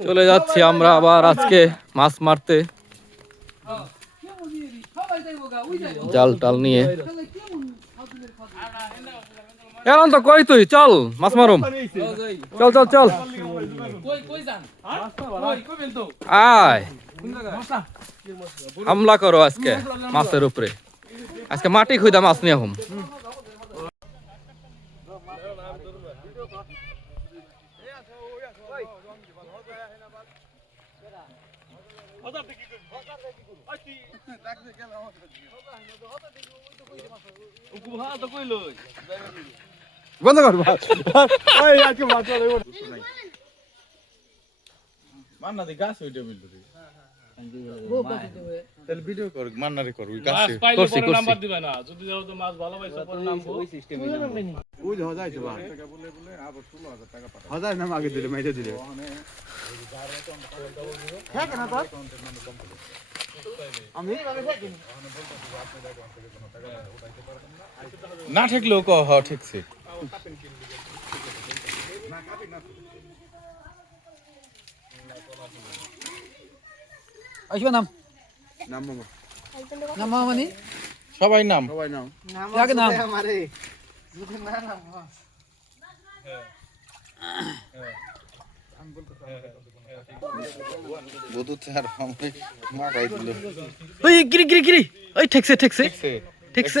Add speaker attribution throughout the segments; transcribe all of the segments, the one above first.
Speaker 1: চলে যাচ্ছি আমরা আবার আজকে মাছ মারতে। জাল টাল নিয়ে। এখন তো কই তুই? চল, মাছ মারুম। চল চল চল। আয়। হামলা করো আজকে মাছের উপরে। আজকে মাটি খুঁজা মাছ নিয়ে হুম
Speaker 2: বন্ধ কর আজকে মাছ মান্না দি গাছ ওইটা মিলবে তাহলে ভিডিও কর মান্না কর ওই গাছে
Speaker 1: করছি করছি।
Speaker 2: ওই যে হজাই তো বা হজাই নাম আগে দিলে মেজে দিলে। না ঠেকলেও ক হ ঠিকছে।
Speaker 3: আসবে নাম?
Speaker 2: নাম মামা।
Speaker 3: নাম মামানি?
Speaker 2: সবাই নাম।
Speaker 3: সবাই নাম। কাকে নাম
Speaker 1: ওই গিরি গিরি গিরি। ঠেকছে ঠেকছে।
Speaker 2: ঠিকছে।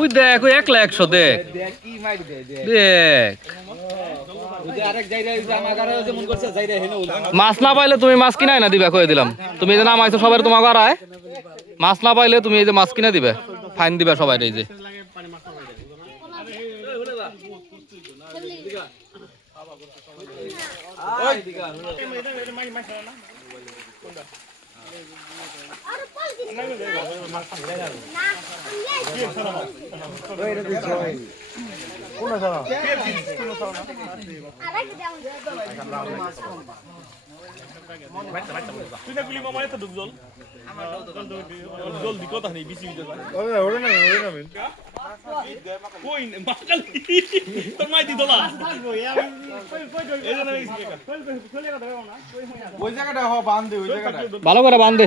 Speaker 1: ওই দেখ, ওই একলা একশো, দেখ। মাছ না পাইলে তুমি মাছ কিনাই না দিবা, কয়ে দিলাম। তুমি যে নামাইছো সবাই তোমার গড়ায়, মাছ না পাইলে তুমি এই যে মাছ কিনে দিবে, ফাইন দিবা সবাই এই যে।
Speaker 2: ওরে ওরে না ওরে না মেন ওই জায়গাটা হ বান্ধে ওই জায়গাটা।
Speaker 1: ভালো করে বান্ধে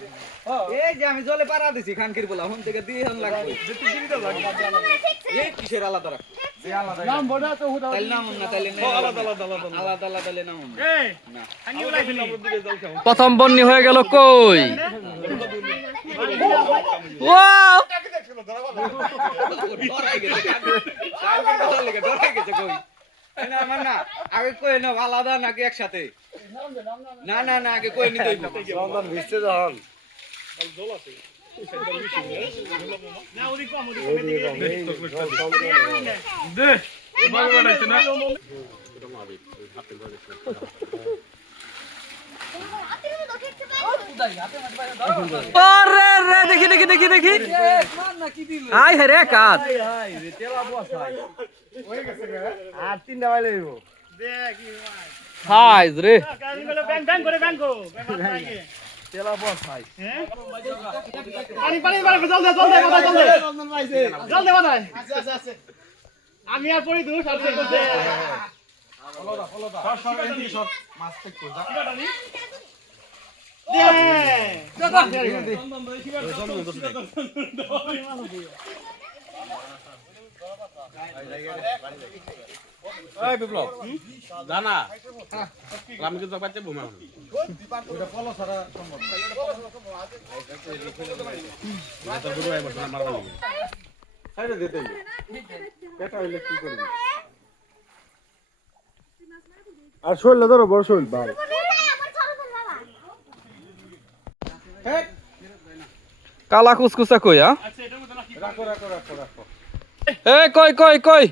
Speaker 3: এই যে আমি জলে পাড়া দিছি খানকির বলা হন থেকে দিয়ে হন লাগবে এই কিসের আলাদা রাখ? নাম বড় তো হুদা তাইলে নাম না তাইলে না। আলাদা আলাদা আলাদা আলাদা। আলাদা তাইলে নাম
Speaker 1: প্রথম বন্যি হয়ে গেল কই ওয়াও
Speaker 3: ডরাই গেছে খানকির কথা লেগে ডরাই গেছে কই? না আমার না। আগে কই না আলাদা নাকি একসাথে? না না না আগে কই নিতে
Speaker 2: ভিজতে
Speaker 1: রে দেখি দেখি দেখি দেখি আই হে রে কাত
Speaker 2: আর তিনটা বাইলে দিব
Speaker 1: সাইজ রে
Speaker 2: তেলা বস খাই
Speaker 4: আমি আর পড়ি দূর
Speaker 2: সব সব মাছ থেকে যা
Speaker 5: এই বিপ্লব জানা? আমি কিন্তু বাচ্চা
Speaker 2: করবি
Speaker 4: আর শৈল ধরো বড় শৈল বাল
Speaker 1: কালা কুচকুচা কই হ্যাঁ?
Speaker 2: রাখো রাখো রাখো রাখো।
Speaker 1: এ কই কই কই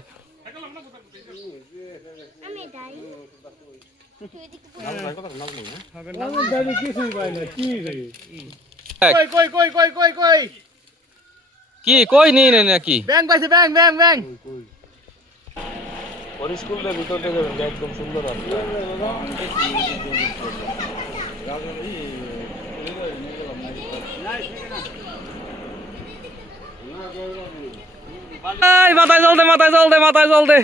Speaker 6: আমি এটাই
Speaker 4: জানি কিছুই পাই না কি কই কই কই কই কই কই
Speaker 1: কি কই নি নে নাকি?
Speaker 4: ব্যাং পাইছে ব্যাং ব্যাং ব্যাং।
Speaker 1: মাথায় জল দে মাথায় জল দে মাথায় জল দে।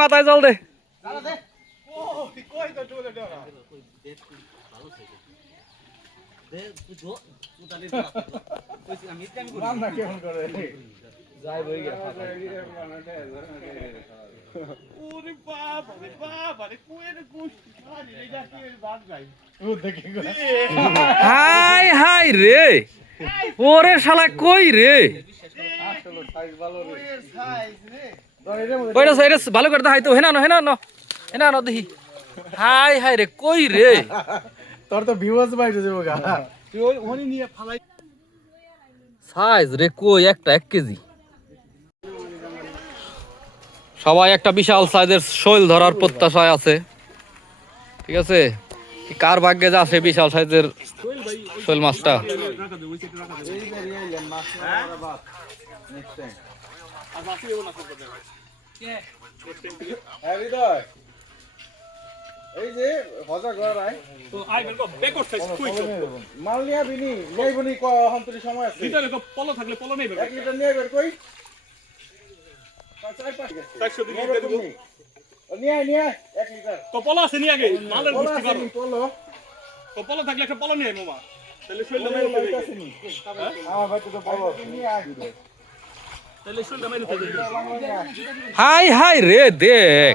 Speaker 1: মাথায় জল দে। হাই হাই রে। ওরে শালা কই রে?
Speaker 2: ভালো
Speaker 1: করে দেখাই তো, হেনা হেনা হেনা দেখি। হাই হাই রে কই রে?
Speaker 2: তোর তো ভিউয়ার্স বাইরে যাব গা।
Speaker 4: তুই ওই ওনি নিয়ে ফালাই।
Speaker 1: সাইজ রে কই একটা এক কেজি। সবাই একটা বিশাল সাইজের শৈল ধরার প্রত্যাশায় আছে। ঠিক আছে? কার ভাগ্যে যা আছে বিশাল সাইজের শৈল মাছটা?
Speaker 2: এই যে রিয়েল মাছ মারা বাদ নেক্সট টাইম হ্যাঁ হৃদয় এই যে হজা ঘর আয় মাল নিয়ে বিনি নেই বনি ক হন্তরি সময় আছে।
Speaker 5: পলো থাকলে পলো নেই
Speaker 2: এক লিটার নিয়ে বের কই পাঁচ গেছে। নিয়ে বের তুমি। ও নিয়ে নিয়ে এক লিটার।
Speaker 5: পলো আছে নি আগে মালের
Speaker 2: নি, পলো।
Speaker 5: পলো থাকলে একটা পলো নিয়ে মামা তাহলে শৈল
Speaker 2: আছে আমার বাড়িতে তো পলো। নিয়ে।
Speaker 5: তাহলে শৈল
Speaker 2: বাংলা
Speaker 1: হাই হাই রে দেখ।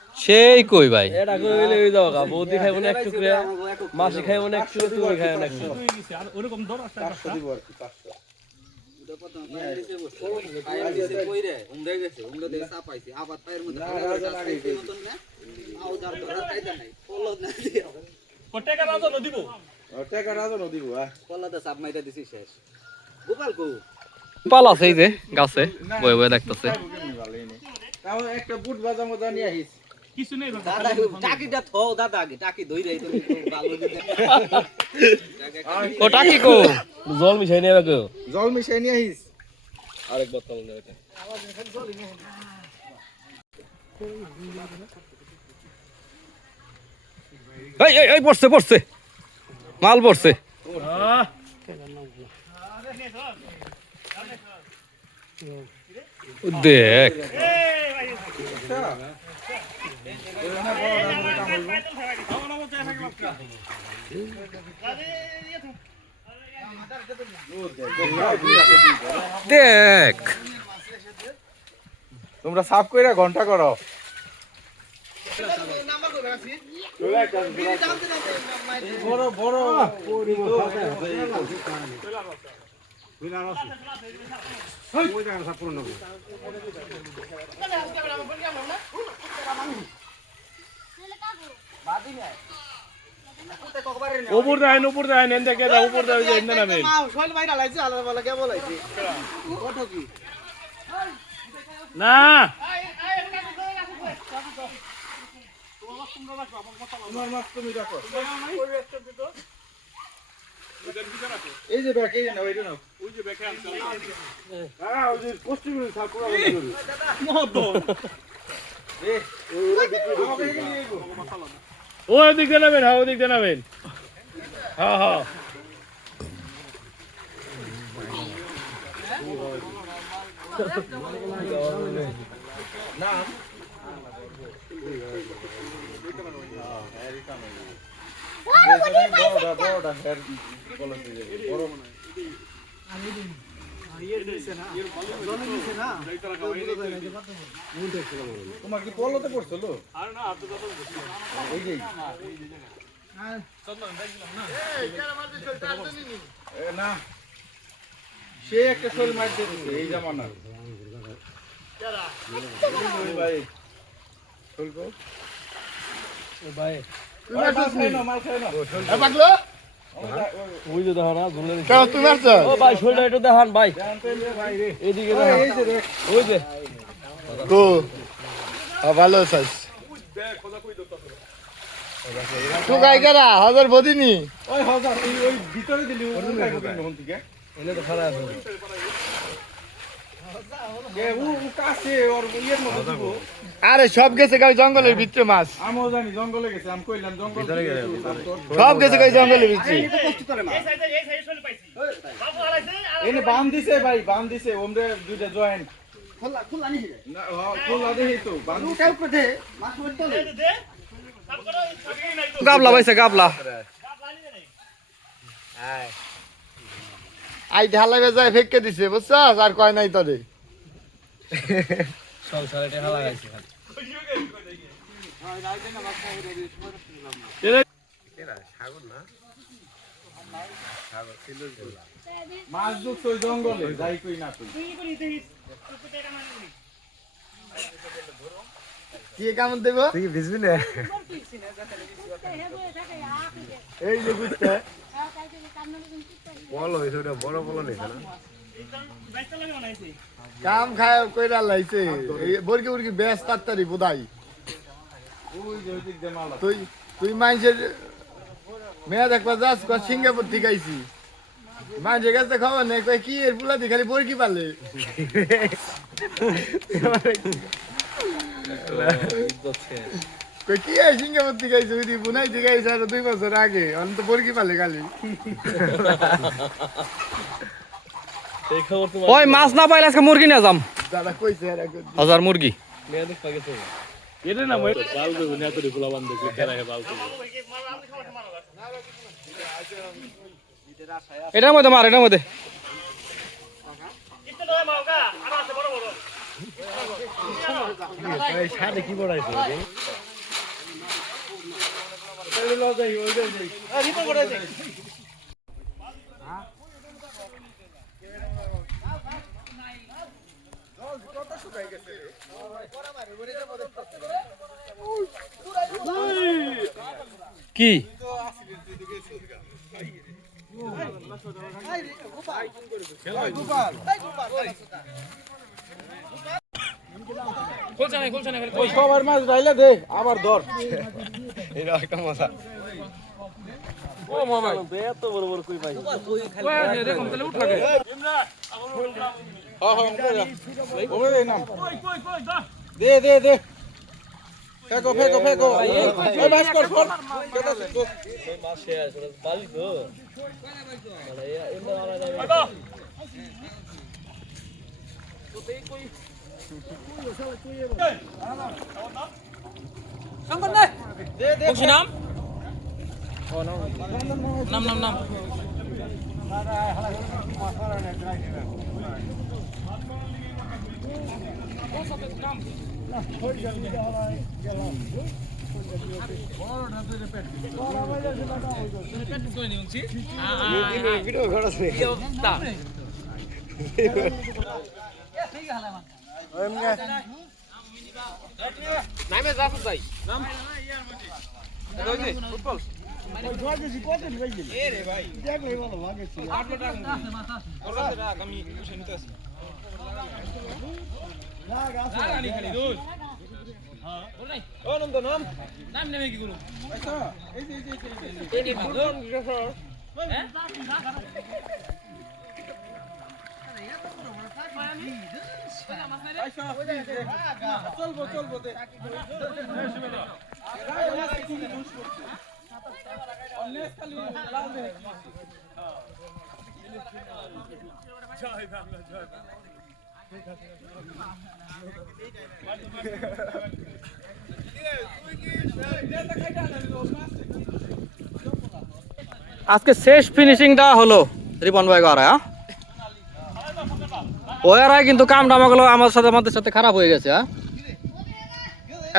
Speaker 1: সেই কই ভাই
Speaker 7: এটা করে ওই দাও গা বৌদি খাইব না একটু করে মাসি খাইব না তুমি খাইব না
Speaker 5: আর ওরকম
Speaker 2: দিব আর কি।
Speaker 1: পাল আছে এই যে গাছে বয়ে বয়ে দেখতেছে
Speaker 2: একটা বুট বাজা মজা নিয়ে আহিস।
Speaker 5: কিছু নেই
Speaker 3: দাদা টাকিটা থো দাদা আগে টাকি ধই রাই তুমি ভালো
Speaker 1: ও টাকি কো?
Speaker 7: জল মিশাই নেবে কেউ?
Speaker 2: জল মিশাই নিয়ে আহিস।
Speaker 7: আরেক বোতল নেবে এটা
Speaker 1: এই এই এই পড়ছে পড়ছে। মাল পড়ছে। দেখ। দেখ।
Speaker 2: তোমরা সাফ কইরা ঘণ্টা করো। বড় বড়।
Speaker 4: উপর দেন উপর দেন এন দেখে দাও উপর দেন যে এনে নামে।
Speaker 3: শৈল বাইরা লাইছে আলাদা বলা কে বলাইছে কত কি
Speaker 4: না।
Speaker 2: তোমার মাছ তুমি রাখো এই যে ব্যাগ এই যে নাও এইটা নাও।
Speaker 4: হ্যাঁ ওই যে পোস্টিং সাকুরা
Speaker 5: ও ওদিক দিয়ে নামেন হ্যাঁ ওদিক দিয়ে নামেন। হ্যাঁ হ্যাঁ।
Speaker 2: বড়টা বড়টা হের বলে বড় তোমার কি পলোতে পড়ছিল এই যে। না। সে একটা শোল মার দিয়ে এই জামানার ওই ভাই। শোল কো? ওই,
Speaker 7: যে দেখো। না ঝুলে
Speaker 6: তুমি আসছ
Speaker 7: ও ভাই শরীরটা একটু দেখান ভাই।
Speaker 2: জানতে রে ভাই রে।
Speaker 7: এদিকে
Speaker 2: ওই, যে দেখ।
Speaker 7: ওই যে।
Speaker 6: তো ভালো আছিস। তুই গাই কেরা? হাজার বদিনি।
Speaker 2: ওই হাজার, ওই ভিতরে দিলি, ও কোথায় থেকে?
Speaker 7: এলে তো খারাপ আছে
Speaker 2: এ, ও, ও কাছে, ওর ইয়ের মধ্যে দিব।
Speaker 6: আরে সব গেছে গাই জঙ্গলের ভিতরে মাছ?
Speaker 2: আমিও জানি জঙ্গলে গেছে আমি কইলাম জঙ্গল
Speaker 6: সব গেছে গাই জঙ্গলের ভিতরে?
Speaker 2: এনে বান দিছে ভাই বান দিছে ওমরে দুইটা জয়েন্ট না হ্যাঁ, খোলা দেখি তো বান দিছে।
Speaker 5: এই যে দে ছাগি নাই তো
Speaker 1: গাবলা পাইছে গাবলা।
Speaker 6: আই ঢালাই বেজায় ফেকে দিছে বুঝছস? আর কয় নাই তোরে।
Speaker 7: সব সারাটা হালা
Speaker 2: মাছ ঢুকছে জঙ্গলে যাই কই না কই
Speaker 5: তুই করি তুই তুই টাকা না করি
Speaker 6: কি কেমন দেব? তুই ভিজবি না? এই যে বুঝতে।
Speaker 5: লাগে বানাইছি
Speaker 6: কাম খায় কইরা লাইছে। এই বর্গি বর্গি বেশ তাড়াতাড়ি বোধাই। তুই তুই মানুষের মেয়া দেখবা যাস কয় সিঙ্গাপুর থেকে আইছি। মানুষের কাছে খবর নেই কয় কি এর পুলাদি খালি বর্গি পালে কি এই সিঙ্গাপুর থেকে আইছে ওই বুনাই থেকে আইছে আর দুই বছর আগে। অন্ত বর্গি পালে খালি।
Speaker 1: ওই মাছ না পাইলে আজকে মুরগি নিয়ে যাম।
Speaker 6: দাদা কইছে
Speaker 1: হাজার মুরগি।
Speaker 5: এটা না মই বাল দেব না তো ফুলা বান দেখি খেলা হে বাল
Speaker 1: এটার মধ্যে মার এটার মধ্যে।
Speaker 5: আছে বড়
Speaker 7: কি?
Speaker 2: সবার মাছ রাইলে দে আবার ধর।
Speaker 7: এত বড় বড় কই পাই
Speaker 2: হ্যাঁ হ্যাঁ ওমরে ওমরে নাম
Speaker 5: কই কই কই দা
Speaker 2: দে দে দে ফেকো ফেকো ফেকো ওই মাছ কর কর কেটা কর
Speaker 7: মাছ শেষ বালি তো মানে এমন আলা যাবে
Speaker 5: কই
Speaker 3: সংকট নাই
Speaker 2: বক্সি নাম নাম নাম নাম
Speaker 4: ভিডিও ঘর আছে
Speaker 7: ঠিক আছে
Speaker 5: দা
Speaker 2: দে দে আচ্ছা এই যে এই যে এই যে চলবো চলবো দে
Speaker 1: আজকে শেষ ফিনিশিংটা হলো রিপন ভাই করা ওয়ারাই কিন্তু কাম আমাগুলো আমার সাথে আমাদের সাথে খারাপ হয়ে গেছে হ্যাঁ?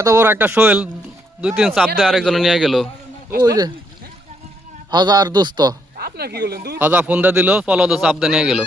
Speaker 1: এত বড় একটা শৈল দুই তিন চাপ দিয়ে আরেকজনে নিয়ে গেল। ওই যে, হাজার দুস্ত। হাজার ফোন দিয়ে দিল পলদ চাপ দিয়ে নিয়ে গেল।